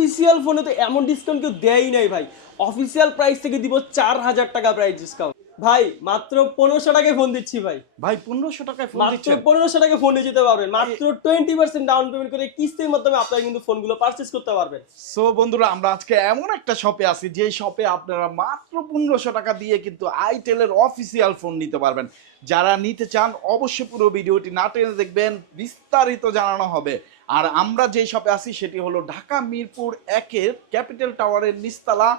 Official ফোনে তো এমন ডিসকাউন্ট কেউ দেয়ই নাই ভাই। অফিসিয়াল প্রাইস থেকে দিব চার হাজার টাকা প্রাইস ডিসকাউন্ট ভাই মাত্র পনেরোশো টাকায় ফোন দিচ্ছি ভাই। ভাই পনেরোশো টাকায় ফোন মাত্র পনেরোশো টাকা ফোন নিয়ে যেতে পারবেন। মাত্র টোয়েন্টি পার্সেন্ট ডাউন পেমেন্ট করে কিস্তির মাধ্যমে আপনারা কিন্তু ফোনগুলো পারচেস করতে পারবেন। সো বন্ধুরা আমরা আজকে এমন একটা শপে আছি যে শপে আপনারা মাত্র পনেরোশো টাকা দিয়ে কিন্তু আইটেলের অফিসিয়াল ফোন নিতে পারবেন। যারা নিতে চান অবশ্যই পুরো ভিডিওটি না টেনে দেখবেন বিস্তারিত জানানো হবে। আর আমরা যে শপে আছি সেটি হলো ঢাকা মিরপুর একের ক্যাপিটাল টাওয়ারের নিস্তালা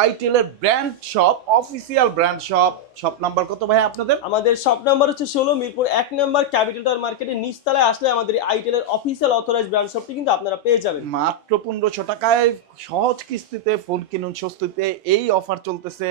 আইটেলের brand shop official brand shop shop number কত ভাই আপনাদের? আমাদের শপ নাম্বার হচ্ছে ষোলো মিরপুর এক নাম্বার ক্যাপিটাল টাওয়ার মার্কেটের নিচতলায় আসলে আমাদের আইটেলের অফিসিয়াল অথরাইজ ব্র্যান্ড শপটি কিন্তু আপনারা পেয়ে যাবেন। মাত্র পনেরোশো টাকায় সহজ কিস্তিতে ফোন কিনুন স্বস্তিতে এই অফার চলতেছে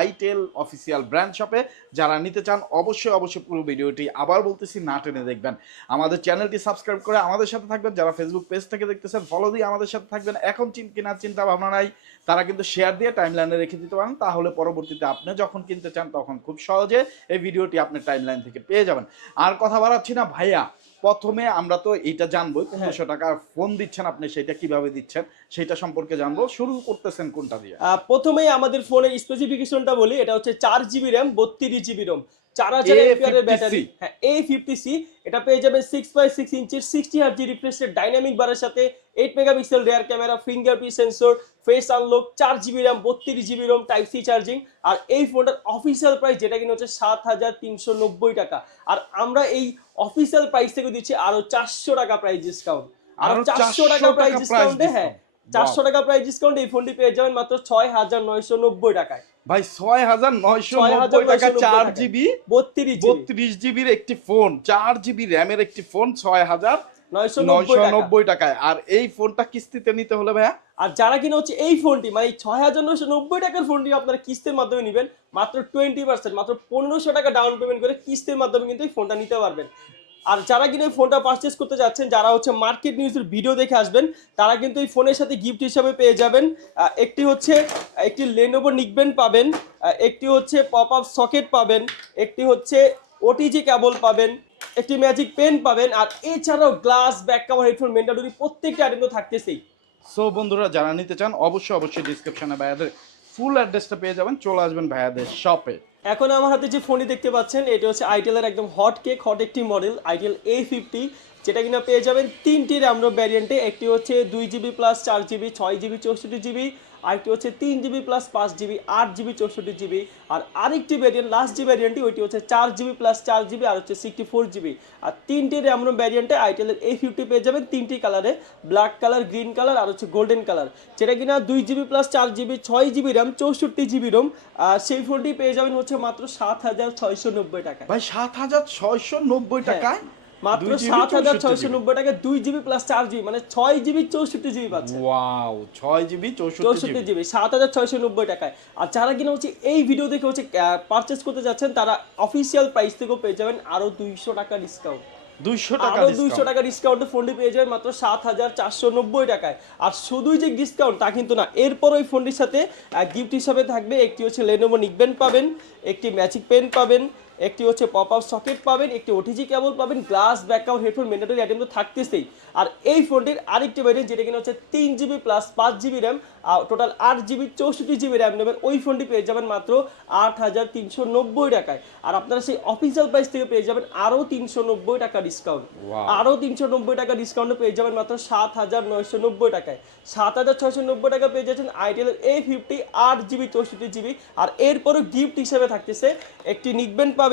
আইটেল অফিসিয়াল ব্র্যান্ড শপে যারা নিতে চান অবশ্যই অবশ্যই পুরো ভিডিওটি আবার বলতেছি না টেনে দেখবেন। আমাদের চ্যানেলটি সাবস্ক্রাইব করে আমাদের সাথে থাকবেন। যারা ফেসবুক পেজ থেকে দেখতেছেন ফলো দিয়ে আমাদের সাথে থাকবেন। এখন চিন কেনার চিন্তা ভাবনা নাই। তারা কিন্তু শেয়ার দিয়ে টাইমলাইনে রেখে দিতে পারেন। তাহলে পরবর্তীতে আপনি যখন কিনতে চান তখন খুব সহজে এই ভিডিওটি আপনি টাইমলাইন থেকে পেয়ে যাবেন। আর কথা বাড়াচ্ছি না ভাইয়া প্রথমে আমরা তো এইটা জানব পনেরোশো টাকা ফোন দিচ্ছেন আপনি সেটা কীভাবে দিচ্ছেন সেটা সম্পর্কে জানব। শুরু করতেছেন কোনটা দিয়ে? প্রথমেই আমাদের ফোনের স্পেসিফিকেশনটা বলি এটা হচ্ছে চার জিবি র্যাম বত্রিশ জিবি রোম চার হাজার এমপিআরের A50C ব্যাটারি হ্যাঁ এ ফিফটি সি এটা পেয়ে যাবে সিক্স বাই সিক্স ইঞ্চির সিক্সটি হার্ট জি রিফ্রেশের ডাইনামিক বারের সাথে eight megapixel rear camera fingerprint sensor face unlock চার জিবি র্যাম বত্রিশ GB ROM type C charging আর এই ফোনটার অফিসিয়াল প্রাইস যেটা কিনা হচ্ছে সাত হাজার তিনশো নব্বই টাকা। আর আমরা এই অফিসিয়াল প্রাইস থেকে দিচ্ছি আরও চারশো টাকা প্রাইস ডিসকাউন্ট আর চারশো 400 টাকা প্রাইস ডিসকাউন্টে হ্যাঁ। চারশো টাকা প্রাইস ডিসকাউন্ট এই ফোনটি পেয়ে যাবেন মাত্র ছয় হাজার নয়শো নব্বই টাকায়। ভাই ছয় হাজার নয়শো 6,990 টাকা চার জিবি বত্রিশ বত্রিশ জিবির একটি ফোন চার জিবি র্যামের একটি ফোন ছয় হাজার নয়শো নব্বই টাকায়। আর এই ফোনটা কিস্তিতে নিতে হলে ভাইয়া? আর যারা কিনা হচ্ছে এই ফোনটি মানে ছয় হাজার নয়শো নব্বই টাকার ফোনটি আপনারা কিস্তির মাধ্যমে নেবেন মাত্র টোয়েন্টি পার্সেন্ট মাত্র পনেরোশো টাকা ডাউন পেমেন্ট করে কিস্তির মাধ্যমে কিন্তু এই ফোনটা নিতে পারবেন। আর যারা কিন্তু এই ফোনটা পারচেস করতে যাচ্ছেন, যারা হচ্ছে মার্কেট নিউজের ভিডিও দেখে আসবেন, তারা কিন্তু এই ফোনের সাথে গিফট হিসাবে পেয়ে যাবেন। একটি হচ্ছে একটি লেনোভো নিকবেন পাবেন একটি হচ্ছে পপ আপ সকেট পাবেন, একটি হচ্ছে ওটিজি কেবল পাবেন, একটি ম্যাজিক পেন পাবেন, আর এছাড়াও গ্লাস ব্যাক কাভার হেডফোন মেন্টাডুরি প্রত্যেকটা আইটেম তো থাকতেছেই। সো বন্ধুরা, যারা নিতে চান, অবশ্যই অবশ্যই ডিসক্রিপশনে ভাইয়াদের ফুল অ্যাড্রেসটা পেয়ে যাবেন, চলে আসবেন ভাইয়াদের শপে এখন আমার হাতে যে ফোনটি দেখতে পাচ্ছেন, এটা হচ্ছে আইটেলের একদম হট কেক হট একটি মডেল আইটেল এ ফিফটি যেটা কিনা পেয়ে যাবেন তিনটি র্যামরো ভ্যারিয়েন্টে একটি হচ্ছে দুই জিবি প্লাস চার জিবি ছয় জিবি চৌষট্টি জিবি আরেকটি হচ্ছে তিন জিবি প্লাস পাঁচ জিবি আট জিবি চৌষট্টি জিবি আর আরেকটি ভ্যারিয়েন্ট লাস্ট যে ভ্যারিয়েন্টটি ওইটি হচ্ছে চার জিবি প্লাস চার জিবি আর হচ্ছে সিক্সটি ফোর জিবি। আর তিনটি র্যাম রোম ভ্যারিয়েন্টে আইটেলের এ ফিফটি পেয়ে যাবেন তিনটি কালারে ব্ল্যাক কালার গ্রিন কালার আর হচ্ছে গোল্ডেন কালার যেটা কিনা দুই জিবি প্লাস চার জিবি ছয় জিবি র্যাম চৌষট্টি জিবি রোম আর সেই ফোনটি পেয়ে যাবেন হচ্ছে মাত্র সাত হাজার ছয়শো নব্বই টাকা ভাই সাত হাজার ছয়শো নব্বই হ্যাঁ, টাকায়? মাত্র 2 GB সাত হাজার ছয়শো নব্বই টাকা দুই জিবি প্লাস চার জিবি মানে ছয় জিবি চৌষট্টি জিবি পাচ্ছে। ওয়াও ছয় জিবি চৌষট্টি জিবি। সাত হাজার ছয়শো নব্বই টাকায় আর যারা কিনা হচ্ছে এই ভিডিও দেখে হচ্ছে পারচেস করতে যাচ্ছেন তারা অফিসিয়াল প্রাইস থেকেও পেয়ে যাবেন আরও দুইশো টাকা ডিসকাউন্ট দুইশো টাকা দুইশো। টাকা ডিসকাউন্টে ফোনটি পেয়ে যাবেন মাত্র সাত হাজার চারশো নব্বই টাকায় আর শুধুই যে ডিসকাউন্ট তা কিন্তু না। এরপর ওই ফোনটির সাথে গিফট হিসাবে থাকবে একটি হচ্ছে লেনোভো নিকবেন পাবেন একটি ম্যাজিক পেন পাবেন একটি হচ্ছে পপ আপ সকেট পাবেন একটি ওটিজি কেবল পাবেন গ্লাস ব্যাকআউট হেডফোন ম্যান্ডেটরি আইটেম তো থাকতেছেই আর এই ফোনটির আরেকটি ভ্যারিয়েন্ট যেটা কিনা হচ্ছে তিন জিবি প্লাস পাঁচ জিবি র্যাম টোটাল আট জিবি চৌষট্টি জিবি র্যাম নেবেন ওই ফোনটি পেয়ে যাবেন মাত্র আট হাজার তিনশো নব্বই টাকায়। আর আপনারা সেই অফিসিয়াল প্রাইস থেকে পেয়ে যাবেন আরও তিনশো নব্বই টাকা ডিসকাউন্ট. আরও তিনশো নব্বই টাকা ডিসকাউন্টে পেয়ে যাবেন মাত্র সাত হাজার নয়শো নব্বই টাকায়। সাত হাজার ছয়শো নব্বই টাকা পেয়ে যাচ্ছেন আইটেলের এ ফিফটি আট জিবি চৌষট্টি জিবি আর এরপরও গিফট হিসেবে থাকতেছে একটি নিকবেন পাবেন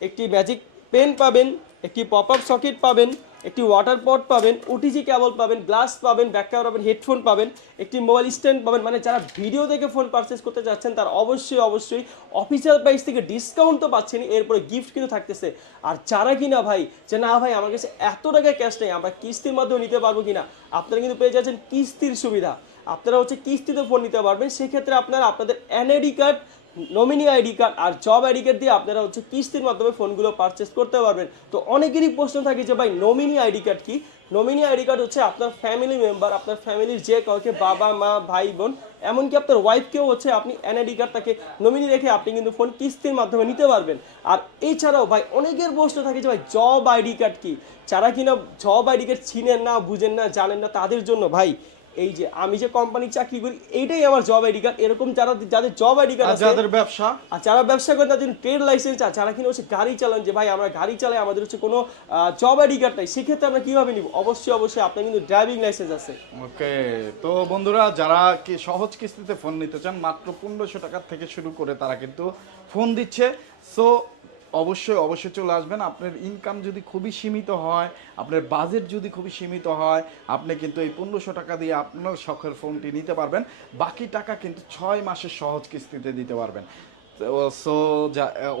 একটি ম্যাজিক পেন পাবেন, একটি পপ আপ সকেট পাবেন, একটি ওয়াটার পট পাবেন ওটিজি কেবল পাবেন গ্লাস পাবেন ব্যাক কভার পাবেন হেডফোন পাবেন, একটি মোবাইল স্ট্যান্ড পাবেন মানে যারা ভিডিও দেখে ফোন পারচেস করতে চাচ্ছেন তারা অবশ্যই অবশ্যই অফিসিয়াল প্রাইস থেকে ডিসকাউন্ট তো পাচ্ছেনই, এরপরে গিফট কিন্তু থাকতেছে। আর যারা কিনা ভাই, যে না ভাই, আমার কাছে এত টাকা ক্যাশ নেই, আমরা কিস্তির মাধ্যমে নিতে পারব কিনা? আপনারা কিন্তু পেয়ে যাচ্ছেন কিস্তির সুবিধা। আপনারা হচ্ছে কিস্তিতে ফোন নিতে পারবেন, সেক্ষেত্রে আপনারা আপনাদের NID card nominee ID card আর জব আইডি কার্ড দিয়ে আপনারা হচ্ছে কিস্তির মাধ্যমে ফোনগুলো পারচেস করতে পারবেন। তো অনেকেরই প্রশ্ন থাকে যে, ভাই, নমিনি আইডি কার্ড কি? নমিনি আইডি কার্ড হচ্ছে আপনার ফ্যামিলি মেম্বার আপনার ফ্যামিলির যে কাউকে বাবা, মা, ভাই, বোন, এমনকি আপনার ওয়াইফকেও হচ্ছে আপনি এনআইডি কার্ড তাকে নমিনি রেখে আপনি কিন্তু ফোন কিস্তির মাধ্যমে নিতে পারবেন। আর এছাড়াও, ভাই, অনেকের প্রশ্ন থাকে যে, ভাই জব আইডি কার্ড কি? যারা কিনা জব আইডি কার্ড চিনেন না, বুঝেন না, জানেন না, তাদের জন্য, ভাই এই যে আমি যে কোম্পানির চাকরি করি এইটাই আমার জব আইডি কার্ড এরকম যারা যাদের জব আইডি কার্ড আছে যাদের ব্যবসা? আর যারা ব্যবসা করেন তাদের ট্রেড লাইসেন্স আছে যারা কিনা হচ্ছে গাড়ি চালান যে ভাই আমরা গাড়ি চালাই আমাদের হচ্ছে কোনো জব আইডি কার্ড নাই। সেক্ষেত্রে আমরা কীভাবে নিব? অবশ্যই অবশ্যই আপনার কিন্তু ড্রাইভিং লাইসেন্স আছে। ওকে তো বন্ধুরা যারা কি সহজ কিস্তিতে ফোন নিতে চান মাত্র পনেরোশো টাকা থেকে শুরু করে তারা কিন্তু ফোন দিচ্ছে। সো অবশ্যই অবশ্যই চলে আসবেন। আপনার ইনকাম যদি খুবই সীমিত হয়, আপনার বাজেট যদি খুবই সীমিত হয়, আপনি কিন্তু এই পনেরোশো টাকা দিয়ে আপনার শখের ফোনটি নিতে পারবেন। বাকি টাকা কিন্তু ছয় মাসের সহজ কিস্তিতে দিতে পারবেন। সো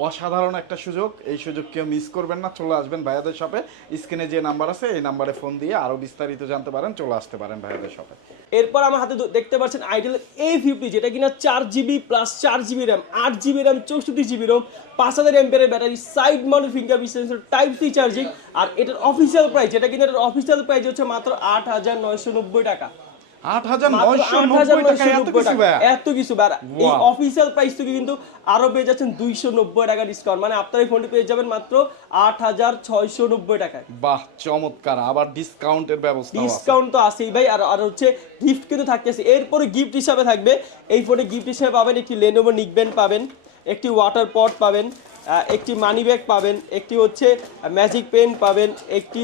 অসাধারণ একটা সুযোগ। এই সুযোগ কেউ মিস করবেন না, চলে আসবেন ভাইয়াদের শপে স্ক্রিনে যে নাম্বার আছে, এই নাম্বারে ফোন দিয়ে আরও বিস্তারিত জানতে পারেন, চলে আসতে পারেন ভাইয়াদের শপে এরপর আমার হাতে দেখতে পাচ্ছেন আইটেল এ ফিফটি যেটা কিনা চার জিবি প্লাস চার জিবি র্যাম আট জিবি র্যাম চৌষট্টি জিবি রোম পাঁচ হাজার এমপের battery side mount finger sensor type C charging আর এটার অফিসিয়াল প্রাইস যেটা কিনা এটার অফিসিয়াল প্রাইস হচ্ছে মাত্র আট হাজার নয়শো নব্বই টাকা। আট হাজার মাত্র নয়শো 8,990 নব্বই টাকা এত কিছু ভাইয়া এত কিছু ভাইয়া। এই অফিসিয়াল প্রাইস থেকে কিন্তু আরও পেয়ে যাচ্ছেন দুইশো নব্বই টাকা ডিসকাউন্ট মানে আপনার এই ফোনটি পেয়ে যাবেন মাত্র আট হাজার ছয়শো নব্বই টাকায়। বাহ চমৎকার। আবার ডিসকাউন্টের ব্যবস্থা ডিসকাউন্ট তো আছেই ভাই। আর আর হচ্ছে গিফট কিন্তু থাকতেছে। এরপরে গিফট হিসাবে থাকবে। এই ফোনে গিফট হিসাবে পাবেন একটি লেনোভো নিকবেন পাবেন একটি ওয়াটার পট পাবেন একটি মানি ব্যাগ পাবেন একটি হচ্ছে ম্যাজিক পেন পাবেন একটি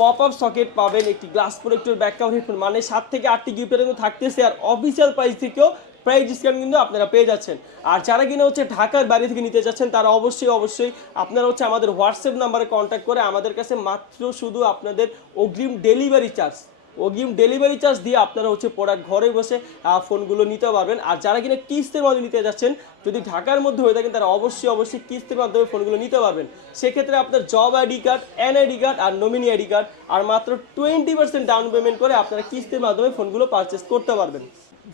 পপ আপ সকেট পাবেন, একটি glass protector back cover headphone মানে সাত থেকে আটটি গিফটের কিন্তু থাকতেছে আর অফিসিয়াল প্রাইস থেকেও প্রাইস ডিসকাউন্ট কিন্তু আপনারা পেয়ে যাচ্ছেন। আর যারা কিনা হচ্ছে ঢাকার বাড়ি থেকে নিতে যাচ্ছেন, তারা অবশ্যই অবশ্যই আপনারা হচ্ছে আমাদের হোয়াটসঅ্যাপ নাম্বারে কন্ট্যাক্ট করে আমাদের কাছে মাত্র শুধু আপনাদের অগ্রিম ডেলিভারি চার্জ অগ্রিম ডেলিভারি চার্জ দিয়ে আপনারা হচ্ছে প্রোডাক্ট ঘরে বসে ফোনগুলো নিতে পারবেন। আর যারা কিনা কিস্তের মাধ্যমে নিতে যাচ্ছেন, যদি ঢাকার মধ্যে হয়ে থাকেন, তারা অবশ্যই অবশ্যই কিস্তের মাধ্যমে ফোনগুলো নিতে পারবেন। সেক্ষেত্রে আপনার job ID card N NID card আর নমিনি আইডি কার্ড আর মাত্র টোয়েন্টি পার্সেন্ট ডাউন পেমেন্ট করে আপনারা কিস্তের মাধ্যমে ফোনগুলো পারচেস করতে পারবেন।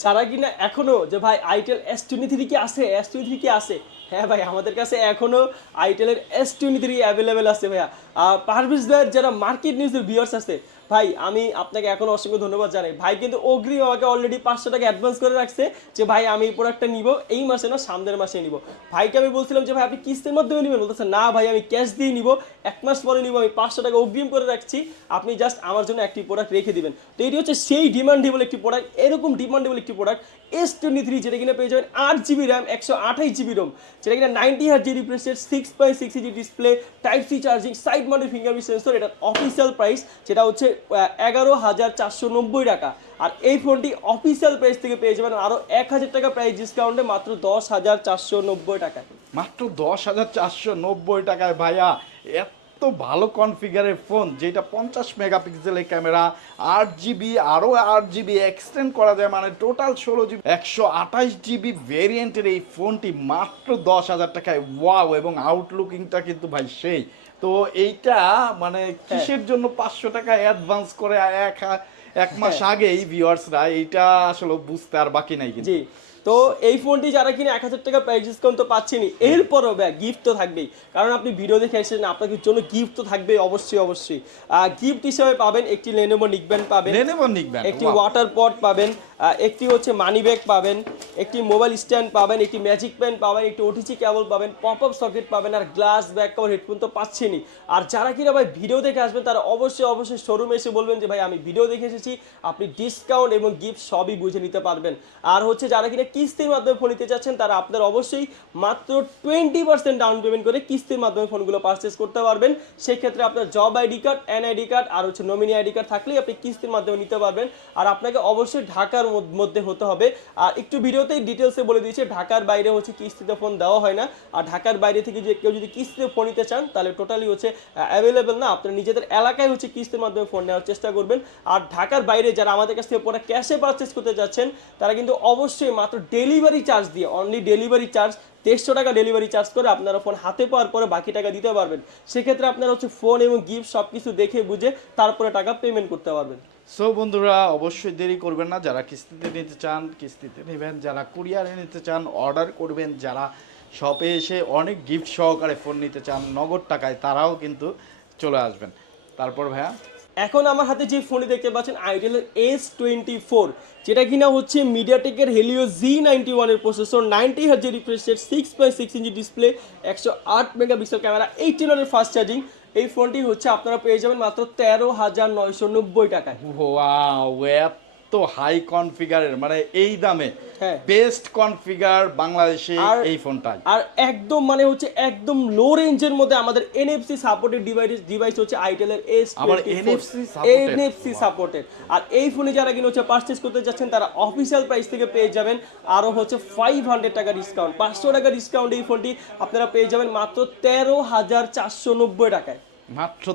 যারা কিনা এখনও যে ভাই আইটেল এস টোয়েন্টি থ্রি কি আছে? এস টোয়েন্টি থ্রি কি আছে? হ্যাঁ ভাই, আমাদের কাছে এখনও আইটেলের এস টোয়েন্টি থ্রি অ্যাভেলেবেল আছে ভাইয়া। পারভিস ভাইয়ের যারা মার্কেট নিউজের ভিউয়ার্স আছে ভাই, আমি আপনাকে এখন অসংখ্য ধন্যবাদ জানাই। ভাই কিন্তু অগ্রিম আমাকে অলরেডি পাঁচশো টাকা অ্যাডভান্স করে রাখছে যে, ভাই, আমি এই প্রোডাক্টটা নিব, এই মাসে না সামনের মাসে নিব। ভাইকে আমি বলছিলাম যে, ভাই, আপনি কিস্তির মাধ্যমে নেবেন? বলতেছে, না ভাই, আমি ক্যাশ দিয়ে নিব, এক মাস পরে নিব, আমি পাঁচশো টাকা অগ্রিম করে রাখছি, আপনি জাস্ট আমার জন্য একটি প্রোডাক্ট রেখে দিবেন। তো এটি হচ্ছে সেই ডিমান্ডেবল একটি প্রোডাক্ট এরকম ডিমান্ডেবল একটি প্রোডাক্ট এস টোয়েন্টি থ্রি যেটা কিনা পেয়ে যাবেন আট জিবি র্যাম একশো আঠাইশ জিবি রোম যেটা কিনা নাইনটি হার জি রিফ্রেশের সিক্স পয়েন্ট সিক্স জি display type C charging side mounted fingerprint sensor এটার অফিসিয়াল প্রাইস যেটা হচ্ছে এগারো হাজার চারশো নব্বই টাকা। আর এই ফোনটি অফিসিয়াল প্রাইস থেকে পেয়ে যাবেন আরও এক হাজার টাকা প্রাইস ডিসকাউন্টে মাত্র দশ হাজার চারশো নব্বই টাকায়। মাত্র দশ হাজার চারশো নব্বই টাকায় ভাইয়া, এত ভালো কনফিগারের ফোন যেটা পঞ্চাশ মেগাপিক্সেলের ক্যামেরা আট জিবি আরও আট জিবি এক্সটেন্ড করা যায় মানে টোটাল ষোলো জিবি একশো আঠাশ জিবি ভেরিয়েন্টের এই ফোনটি মাত্র দশ হাজার টাকায়। ওয়াও এবং আউটলুকিংটা কিন্তু ভাই সেই। তো এইটা মানে কিসের জন্য পাঁচশো টাকা অ্যাডভান্স করে এক এক মাস আগেই ভিউয়ার্সরা এইটা আসলে বুঝতে আর বাকি নাই কিন্তু। জি। তো এই ফোনটি যারা কিনে এক হাজার টাকা প্রাইস ডিসকাউন্ট তো পাচ্ছেনই এরপরও ব্যাগ গিফট তো থাকবেই। কারণ আপনি ভিডিও দেখে এসেছেন আপনাদের জন্য গিফট তো থাকবেই অবশ্যই অবশ্যই। গিফট হিসেবে পাবেন একটি লেনোভো নিকব্যান্ড পাবেন লেনেভো নিকবেন একটি ওয়াটার পট পাবেন একটি হচ্ছে মানি ব্যাগ পাবেন একটি মোবাইল স্ট্যান্ড পাবেন একটি ম্যাজিক পেন পাবেন একটি ওটিসি কেবল পাবেন পপ আপ সকেট পাবেন আর গ্লাস ব্যাক কভার হেডফোন তো পাচ্ছেনই। আর যারা কিনা ভাই ভিডিও দেখে আসবেন তারা অবশ্যই অবশ্যই শোরুমে এসে বলবেন যে ভাই আমি ভিডিও দেখে এসেছি আপনি ডিসকাউন্ট এবং গিফট সবই বুঝে নিতে পারবেন। আর হচ্ছে যারা কিনা কিস্তির মাধ্যমে ফোন নিতে চাচ্ছেন, তারা আপনার অবশ্যই মাত্র টোয়েন্টি পার্সেন্ট ডাউন পেমেন্ট করে কিস্তির মাধ্যমে ফোনগুলো পারচেস করতে পারবেন। সেক্ষেত্রে আপনার job ID card NID card আর হচ্ছে নমিনি আইডি কার্ড থাকলেই আপনি কিস্তির মাধ্যমে নিতে পারবেন। আর আপনাকে অবশ্যই ঢাকার মধ্যে হতে হবে। আর একটু ভিডিওতেই ডিটেলসে বলে দিয়েছে, ঢাকার বাইরে হচ্ছে কিস্তিতে ফোন দেওয়া হয় না। আর ঢাকার বাইরে থেকে যে কেউ যদি কিস্তিতে ফোন নিতে চান, তাহলে টোটালি হচ্ছে অ্যাভেলেবেল না। আপনার নিজেদের এলাকায় হচ্ছে কিস্তির মাধ্যমে ফোন নেওয়ার চেষ্টা করবেন। আর ঢাকার বাইরে যারা আমাদের কাছ থেকে পরে ক্যাশে পারচেস করতে যাচ্ছেন, তারা কিন্তু অবশ্যই মাত্র ডেলিভারি চার্জ দিয়ে অনলি ডেলিভারি চার্জ দেড়শো টাকা ডেলিভারি চার্জ করে আপনারা ফোন হাতে পাওয়ার পরে বাকি টাকা দিতে পারবেন। সেক্ষেত্রে আপনারা হচ্ছে ফোন এবং গিফট সব কিছু দেখে বুঝে তারপরে টাকা পেমেন্ট করতে পারবেন। সো বন্ধুরা, অবশ্যই দেরি করবেন না। যারা কিস্তিতে নিতে চান, কিস্তিতে নেবেন। যারা কুরিয়ারে নিতে চান অর্ডার করবেন। যারা শপে এসে অনেক গিফট সহকারে ফোন নিতে চান, নগদ টাকায়, তারাও কিন্তু চলে আসবেন। তারপর ভাইয়া? এখন আমার হাতে যে ফোনটি দেখতে পাচ্ছেন আইটেল এস টোয়েন্টি ফোর যেটা কিনা হচ্ছে মিডিয়াটেকের হেলিও জি নাইনটি ওয়ানের প্রসেসর নাইনটি হাজার refresh six point six inch display একশো আট মেগাপিক্সেল ক্যামেরা এইটিন ওয়ানের ফাস্ট চার্জিং এই ফোনটি হচ্ছে আপনারা পেয়ে যাবেন মাত্র তেরো হাজার নয়শো নব্বই টাকায়। এত হাই কনফিগারের মানে এই দামে হ্যাঁ। বেস্ট কনফিগার বাংলাদেশে এই ফোনটাই আর একদম মানে হচ্ছে একদম লো রেঞ্জের মধ্যে আমাদের এনএফসি সাপোর্টেড ডিভাইস ডিভাইস হচ্ছে আইটেলের এস আবার supported? এনএফসি সাপোর্টেড আর এই ফোনে যারা কিনা হচ্ছে পারচেজ করতে যাচ্ছেন তারা অফিসিয়াল প্রাইস থেকে পেয়ে যাবেন আরও হচ্ছে ফাইভ হান্ড্রেড টাকা ডিসকাউন্ট পাঁচশো টাকা ডিসকাউন্ট এই ফোনটি আপনারা পেয়ে যাবেন মাত্র তেরো হাজার চারশো নব্বই টাকায়। মাত্র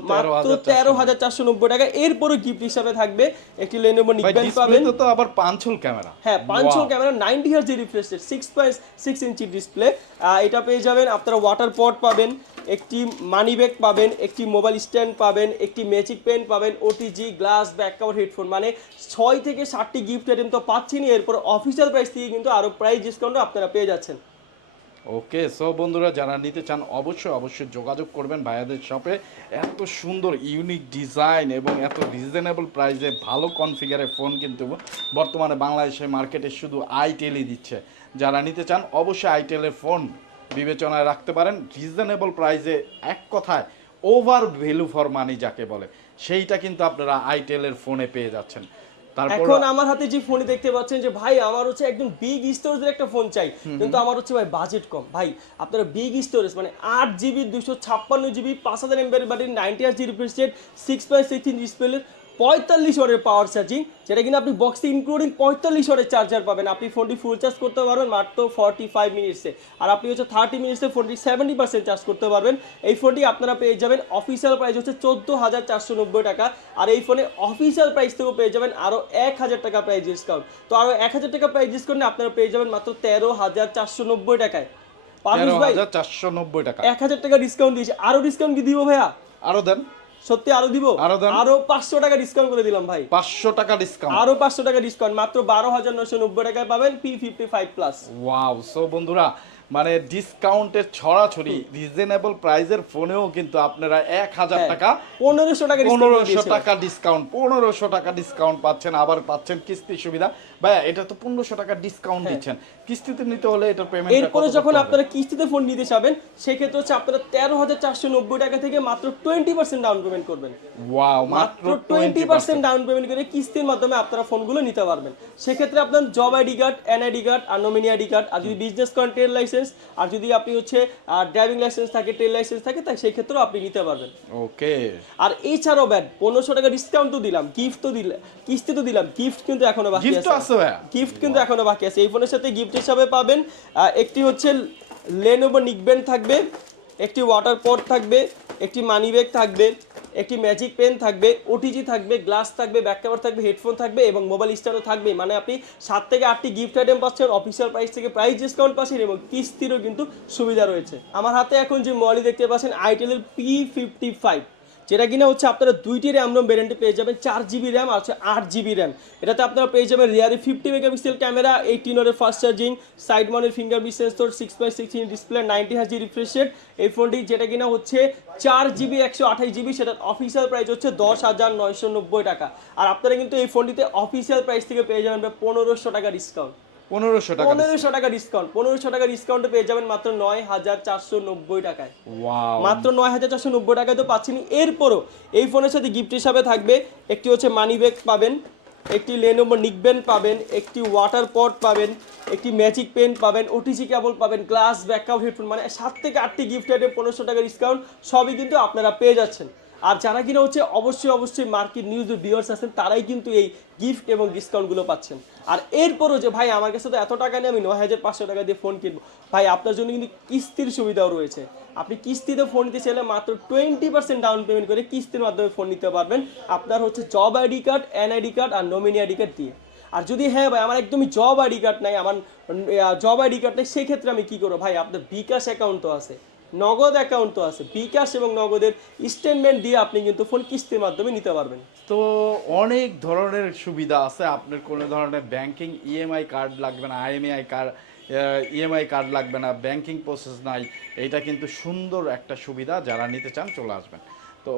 তেরো হাজার চারশো নব্বই টাকা। এরপরও গিফট হিসাবে থাকবে। একটি লেনোভো নিকবেন পাবেন। তো আবার পাঁচল ক্যামেরা। হ্যাঁ পাঁচশো camera ninety hertz refresh six point six inch display এটা পেয়ে যাবেন আপনারা ওয়াটার পট পাবেন একটি মানি ব্যাগ পাবেন একটি মোবাইল স্ট্যান্ড পাবেন একটি ম্যাজিক পেন পাবেন OTG glass back cover headphone মানে ছয় থেকে ষাটটি গিফট আইটেম তো পাচ্ছেনি এরপর অফিসিয়াল প্রাইস থেকে কিন্তু আরও প্রাইস ডিসকাউন্টও আপনারা পেয়ে যাচ্ছেন। ওকে সো বন্ধুরা, যারা নিতে চান অবশ্যই অবশ্যই যোগাযোগ করবেন ভাইয়াদের শপে এত সুন্দর ইউনিক ডিজাইন এবং এত রিজনেবল প্রাইসে ভালো কনফিগারের ফোন কিন্তু বর্তমানে বাংলাদেশে মার্কেটে শুধু আইটেলই দিচ্ছে। যারা নিতে চান অবশ্যই আইটেলের ফোন বিবেচনায় রাখতে পারেন। রিজনেবল প্রাইসে এক কথায় ওভার ভ্যালু ফর মানি যাকে বলে, সেইটা কিন্তু আপনারা আইটেলের ফোনে পেয়ে যাচ্ছেন। এখন আমার হাতে যে ফোন দেখতে পাচ্ছেন যে ভাই আমার হচ্ছে একদম বিগ স্টোরেজের একটা ফোন চাই। কিন্তু আমার হচ্ছে ভাই বাজেট কম। ভাই আপনারা বিগ স্টোরেজ মানে আট জিবি দুশো ছাপ্পান্ন জিবি পাঁচ হাজার এমবিআর ব্যাটারি নাইনটি আট GB refresh six point six display পঁয়তাল্লিশ ওয়াটের পাওয়ার চার্জিং যেটা কিনা আপনি বক্সে ইনক্লুডিং পঁয়তাল্লিশ ওয়াটের চার্জার পাবেন। আপনি ফোনটি ফুল চার্জ করতে পারবেন মাত্র ফর্টি ফাইভ মিনিটসে আর আপনি হচ্ছে থার্টি মিনিটসে ফোনটি সেভেন্টি পার্সেন্ট চার্জ করতে পারবেন। এই ফোনটি আপনারা পেয়ে যাবেন। অফিসিয়াল প্রাইস হচ্ছে চোদ্দ হাজার চারশো নব্বই টাকা। আর এই ফোনে অফিসিয়াল প্রাইস থেকেও পেয়ে যাবেন আরও এক হাজার টাকা প্রাইস ডিসকাউন্ট তো আরও এক হাজার টাকা প্রাইস ডিসকাউন্টে আপনারা পেয়ে যাবেন মাত্র তেরো হাজার চারশো নব্বই টাকায়। পারুষ ভাই চারশো নব্বই টাকা। এক হাজার টাকা ডিসকাউন্ট দিয়েছে। আরও ডিসকাউন্ট কি দিব ভাইয়া? আরও দেন। সত্যি আরও দিব? আরও পাঁচশো টাকা ডিসকাউন্ট করে দিলাম ভাই। পাঁচশো টাকা ডিসকাউন্ট আরও পাঁচশো টাকা ডিসকাউন্ট মাত্র বারো হাজার নশো নব্বই টাকায় পাবেন P fifty five plus wow so বন্ধুরা মানে ডিসকাউন্টের ছড়াছড়ি রিজনেবল প্রাইজের ফোনেও কিন্তু আপনারা এক হাজার হ্যাঁ, টাকা পনেরোশো টাকা পনেরোশো টাকা ডিসকাউন্ট পনেরোশো টাকা ডিসকাউন্ট পাচ্ছেন আবার পাচ্ছেন কিস্তির সুবিধা। ভাইয়া এটা তো পনেরোশো টাকা ডিসকাউন্ট দিচ্ছেন। কিস্তিতে নিতে হলে এটা পেমেন্ট হ্যাঁ। এরপরে যখন আপনারা কিস্তিতে ফোন নিতে যাবেন সেক্ষেত্রে হচ্ছে আপনারা তেরো হাজার চারশো নব্বই টাকা থেকে মাত্র টোয়েন্টি পার্সেন্ট ডাউন পেমেন্ট করবেন। ওয়াও মাত্র টোয়েন্টি পার্সেন্ট ডাউন পেমেন্ট করে কিস্তির মাধ্যমে আপনারা ফোনগুলো নিতে পারবেন। সেক্ষেত্রে আপনার job ID card NID card আর নমিনি আইডি কার্ড আর যদি বিজনেস করেন ট্রেড লাইসেন্স আর যদি আপনি হচ্ছে ড্রাইভিং লাইসেন্স থাকে ট্রেড লাইসেন্স থাকে তাই সেই ক্ষেত্রেও আপনি নিতে পারবেন। ওকে আর এছাড়াও ব্যাট পনেরোশো টাকা ডিসকাউন্ট তো দিলাম গিফট তো দিলাম কিস্তি তো দিলাম গিফট কিন্তু এখনও বাকি গিফট আছে। আছে গিফট কিন্তু এখনও বাকি আছে। এই ফোনের সাথে গিফট হিসাবে পাবেন একটি হচ্ছে লেনোভো নিকবেন থাকবে একটি ওয়াটার পট থাকবে একটি মানি ব্যাগ থাকবে একটি ম্যাজিক পেন থাকবে ওটিজি থাকবে গ্লাস থাকবে ব্যাক কভার থাকবে হেডফোন থাকবে এবং মোবাইল স্ট্যান্ডও থাকবে। মানে আপনি সাত থেকে আটটি গিফট আইটেম পাচ্ছেন অফিসিয়াল প্রাইস থেকে প্রাইস ডিসকাউন্ট পাচ্ছেন এবং কিস্তিরও কিন্তু সুবিধা রয়েছে। আমার হাতে এখন যে মোবাইল দেখতে পাচ্ছেন আইটেলের পি ফিফটি ফাইভ যেটা কিনা হচ্ছে আপনারা দুইটি র্যাম রোম ভ্যারিয়েন্টে পেয়ে যাবেন, চার জিবি র্যাম আর হচ্ছে আট জিবি র্যাম এটাতে আপনারা পেয়ে যাবেন রিয়ারে ফিফটি মেগাপিক্সেল ক্যামেরা এইটিন ওয়ারের fast charging side মাউন্টের fingerprint sensor six point six display ninety হাজি রিফ্রেশ রেট এই ফোনটি যেটা কিনা হচ্ছে চার জিবি একশো আঠাশ জিবি সেটার অফিসিয়াল প্রাইস হচ্ছে দশ হাজার নয়শো নব্বই টাকা। আর আপনারা কিন্তু এই ফোনটিতে অফিসিয়াল প্রাইস থেকে পেয়ে যাবেন পনেরোশো টাকা ডিসকাউন্ট পনেরোশো টাকা পনেরোশো টাকা ডিসকাউন্ট পনেরোশো টাকা ডিসকাউন্টে পেয়ে যাবেন মাত্র নয় হাজার চারশো নব্বই টাকায়। মাত্র নয় হাজার চারশো নব্বই টাকায় তো পাচ্ছেনি। এরপরও এই ফোনের সাথে গিফট হিসাবে থাকবে। একটি হচ্ছে মানি ব্যাগ পাবেন একটি লেনোভো নিকবেন পাবেন একটি ওয়াটার পট পাবেন একটি ম্যাজিক পেন পাবেন ওটিসি কেবল পাবেন গ্লাস ব্যাকআপ হেডফোন মানে সাত থেকে আটটি গিফট আইটেম পনেরোশো টাকা ডিসকাউন্ট সবই কিন্তু আপনারা পেয়ে যাচ্ছেন। আর যারা কিনা হচ্ছে অবশ্যই অবশ্যই মার্কেট নিউজ ভিউয়ার্স আছেন, তারাই কিন্তু এই গিফট এবং ডিসকাউন্টগুলো পাচ্ছেন। আর এরপরও যে ভাই, আমার কাছে তো এত টাকা নেই, আমি নয় হাজার পাঁচশো টাকা দিয়ে ফোন কিনবো। ভাই, আপনার জন্য কিন্তু কিস্তির সুবিধাও রয়েছে। আপনি কিস্তিতে ফোন নিতে চাইলে মাত্র টোয়েন্টি পার্সেন্ট ডাউন পেমেন্ট করে কিস্তির মাধ্যমে ফোন নিতে পারবেন। আপনার হচ্ছে job ID card NID card আর নমিনি আইডি কার্ড দিয়ে। আর যদি হ্যাঁ ভাই, আমার একদমই জব আইডি কার্ড নাই, আমার জব আইডি কার্ড নেই, সেক্ষেত্রে আমি কি করব? ভাই, আপনার বিকাশ অ্যাকাউন্ট তো আছে। নগদ অ্যাকাউন্ট তো আছে। বিকাশ এবং নগদের স্টেটমেন্ট দিয়ে আপনি কিন্তু ফোন কিস্তির মাধ্যমে নিতে পারবেন। তো অনেক ধরনের সুবিধা আছে। আপনার কোনো ধরনের ব্যাংকিং ইএমআই কার্ড লাগবে না আইএমআই কার্ড ইএমআই কার্ড লাগবে না ব্যাংকিং প্রসেস নাই। এটা কিন্তু সুন্দর একটা সুবিধা। যারা নিতে চান চলে আসবেন। তো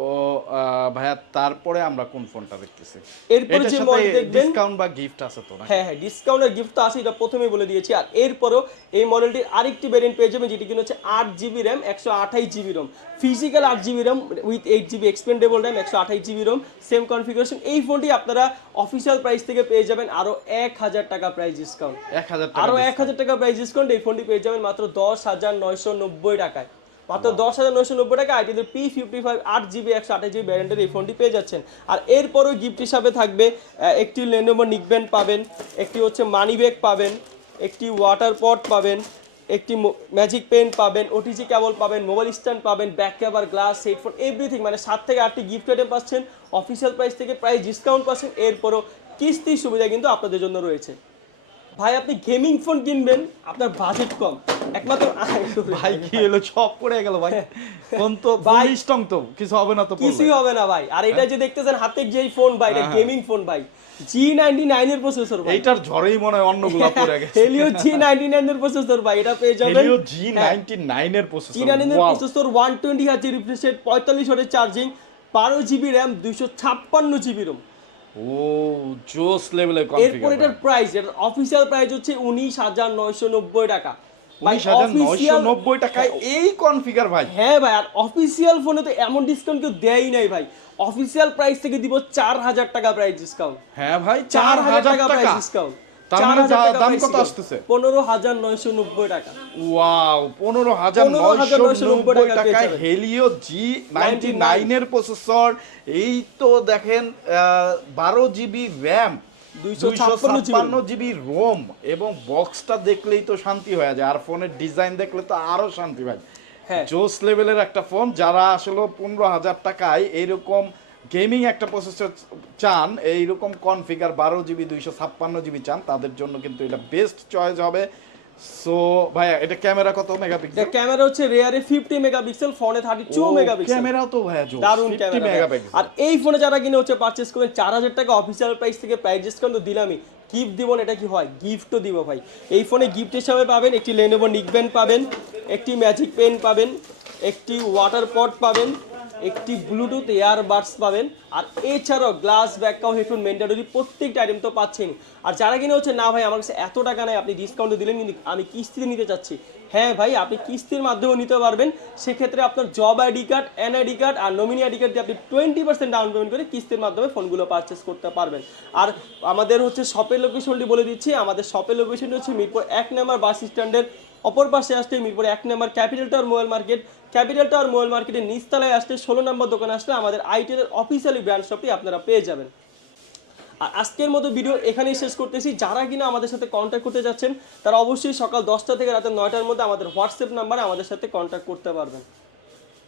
ভাইয়া তারপরে আমরা কোন ফোনটা দেখতেছি? এরপরে যে মডেল দেখবেন ডিসকাউন্ট বা গিফট আছে তো? হ্যাঁ হ্যাঁ ডিসকাউন্টের গিফট তো আছে এটা প্রথমেই বলে দিয়েছি। আর এরপরও এই মডেলটির আরেকটি ভেরিয়েন্ট পেয়ে যাবেন যেটি কিনা হচ্ছে আট জিবি র্যাম একশো আঠাইশ জিবি রোম ফিজিক্যাল আট GB RAM with eight GB expandable RAM একশো আঠাইশ জিবি রোম সেম কনফিগারেশন এই ফোনটি আপনারা অফিসিয়াল প্রাইস থেকে পেয়ে যাবেন আরও এক হাজার টাকা প্রাইস ডিসকাউন্ট এক হাজার টাকা আরও এক হাজার টাকা প্রাইস ডিসকাউন্ট এই ফোনটি পেয়ে যাবেন মাত্র দশ হাজার নয়শো নব্বই টাকায়। মাত্র দশ হাজার নয়শো নব্বই টাকা আইটিতে পি ফিফটি ফাইভ আট জিবি একশো আঠাশ জিবি ব্যারেন্টের এই ফোনটি পেয়ে যাচ্ছেন। আর এরপরও গিফট হিসাবে থাকবে একটি লেনোভো নিকব্যান্ড পাবেন একটি হচ্ছে মানি ব্যাগ পাবেন একটি ওয়াটার পট পাবেন একটি ম্যাজিক পেন পাবেন ওটিজি কেবল পাবেন মোবাইল স্ট্যান্ড পাবেন back cover glass headphone everything মানে সাত থেকে আটটি গিফট আইটেম পাচ্ছেন অফিসিয়াল প্রাইস থেকে প্রাইস ডিসকাউন্ট পাচ্ছেন এরপরও কিস্তির সুবিধা কিন্তু আপনাদের জন্য রয়েছে। ভাই আপনি গেমিং ফোন কিনবেন আপনার বাজেট কম। একমাত্র ভাই কি হলো? সব পড়ে গেল ভাই। কোন তো ভাই- তো। কিছু হবে না তো কিছুই হবে না ভাই। আর এটা যে দেখতেছেন হাতে যেই ফোন ভাই এটা হ্যাঁ। গেমিং ফোন ভাই। জি নাইনটি নাইনের প্রসেসর ভাই। এইটার ঝড়েই মনে হয় অন্যগুলো পড়ে গেছে। হেলিও জি নাইনটি নাইনের প্রসেসর ভাই এটা পেয়ে যাবেন। হেলিও জি নাইনটি নাইনের জি প্রসেসর নাইনের প্রসেসর ওয়ান টোয়েন্টি হাজার রিফ্রেশ রেট পঁয়তাল্লিশ ওয়াটের চার্জিং বারো জিবি র্যাম দুইশো ছাপ্পান্ন জিবি রোম ও জোস লেভেলের এরপর এটার প্রাইস এটার অফিসিয়াল প্রাইস হচ্ছে উনিশ হাজার নয়শো নব্বই টাকা। ভাই, টাকায় এই কনফিগার ভাই? হ্যাঁ ভাই আর অফিসিয়াল ফোনে তো এমন ডিসকাউন্ট কেউ দেয়ই নাই ভাই। অফিসিয়াল প্রাইস থেকে দিব চার হাজার টাকা প্রাইস ডিসকাউন্ট হ্যাঁ ভাই চার হাজার টাকা টাকা। প্রাইস ডিসকাউন্ট মানে দা- দাম কত আসতেছে? পনেরো হাজার নয়শো নব্বই টাকা। ওয়াও পনেরো হাজার 15,990 নয়শো নব্বই টাকায় হেলিও জি নাইনটি নাইনের প্রসেসর এই তো দেখেন বারো জিবি র্যাম 256 ছাপ্পান্ন জিবি রোম এবং বক্সটা দেখলেই তো শান্তি হয়ে যায় আর ফোনের ডিজাইন দেখলে তো আরও শান্তি ভাই হ্যাঁ। জোস লেভেলের একটা ফোন যারা আসলে পনেরো হাজার টাকায় এইরকম গেমিং একটা প্রসেসর চান এইরকম কনফিগার বারো জিবি দুইশো ছাপ্পান্ন জিবি চান তাদের জন্য কিন্তু এটা বেস্ট চয়েস হবে সো ভাইয়া এটা ক্যামেরা কত মেগাপিক্সেল? ক্যামেরা হচ্ছে রেয়ারে ফিফটি মেগাপিক্সেল ফোনে থার্টি টু মেগাপিক্সেল। ক্যামেরাও তো ভাইয়া জোস দারুণ ক্যামেরা আর এই ফোনে যারা কিনে হচ্ছে পারচেস করবেন চার হাজার টাকা অফিসিয়াল প্রাইস থেকে প্রাইস ডিসকাউন্ট তো দিলামই। গিফট দিব এটা কি হয়? গিফটও দিব ভাই। এই ফোনে গিফট হিসাবে পাবেন একটি লেনোভো নিকব্যান্ড পাবেন একটি ম্যাজিক পেন পাবেন একটি ওয়াটার পট পাবেন একটি ব্লুটুথ ইয়ারবাডস পাবেন। আর এছাড়াও গ্লাস ব্যাকআপ হেডফোন মেন্টারি প্রত্যেকটা আইটেম তো পাচ্ছেন আর যারা কিনে হচ্ছে, না ভাই, আমার কাছে এত টাকা নাই, আপনি ডিসকাউন্ট দিলেন কিন্তু আমি কিস্তিতে নিতে চাচ্ছি। হ্যাঁ ভাই, আপনি কিস্তির মাধ্যমেও নিতে পারবেন। সেক্ষেত্রে আপনার job ID card N ID card আর নমিনি আইডি কার্ড দিয়ে আপনি টোয়েন্টি পার্সেন্ট ডাউন পেমেন্ট করে কিস্তির মাধ্যমে ফোনগুলো পারচেস করতে পারবেন। আর আমাদের হচ্ছে শপের লোকেশনটি বলে দিচ্ছি। আমাদের শপের লোকেশনটি হচ্ছে মিরপুর এক নম্বর বাস স্ট্যান্ডের অপর পাশে আসতে মিরপুরে এক নম্বর capital tower mobile market. Capital tower mobile মার্কেটের নিচতলায় আসতে ষোলো নম্বর দোকানে আসলে আমাদের আইটেলের অফিসিয়ালি ব্র্যান্ড শপটি আপনারা পেয়ে যাবেন। আর আজকের মতো ভিডিও এখানেই শেষ করতেছি। যারা কিনা আমাদের সাথে কন্ট্যাক্ট করতে যাচ্ছেন, তারা অবশ্যই সকাল দশটা থেকে রাতে নয়টার মধ্যে আমাদের হোয়াটসঅ্যাপ নাম্বারে আমাদের সাথে কন্ট্যাক্ট করতে পারবেন।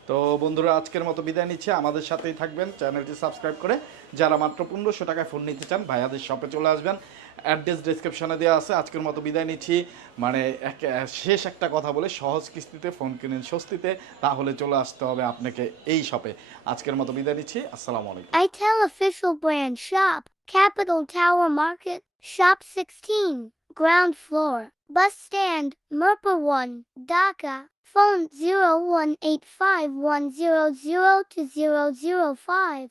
তো বন্ধুরা আজকের মতো বিদায় নিচ্ছে। আমাদের সাথেই থাকবেন। চ্যানেলটি সাবস্ক্রাইব করে যারা মাত্র পনেরোশো টাকায় ফোন নিতে চান ভাইয়াদের শপে চলে আসবেন। অ্যাড্রেস ডিসক্রিপশনে দেওয়া আছে। আজকের মতো বিদায় নিচ্ছি। মানে এক- শেষ একটা কথা বলে সহজ কিস্তিতে ফোন কিনেন স্বস্তিতে তাহলে চলে আসতে হবে আপনাকে এই শপে আজকের মতো বিদায় নিচ্ছি। আসসালামু আলাইকুম। ITEL official brand shop, Capital Tower Market, Shop 16, ground floor, bus stand, Mirpur 1, Dhaka, phone 0185100205.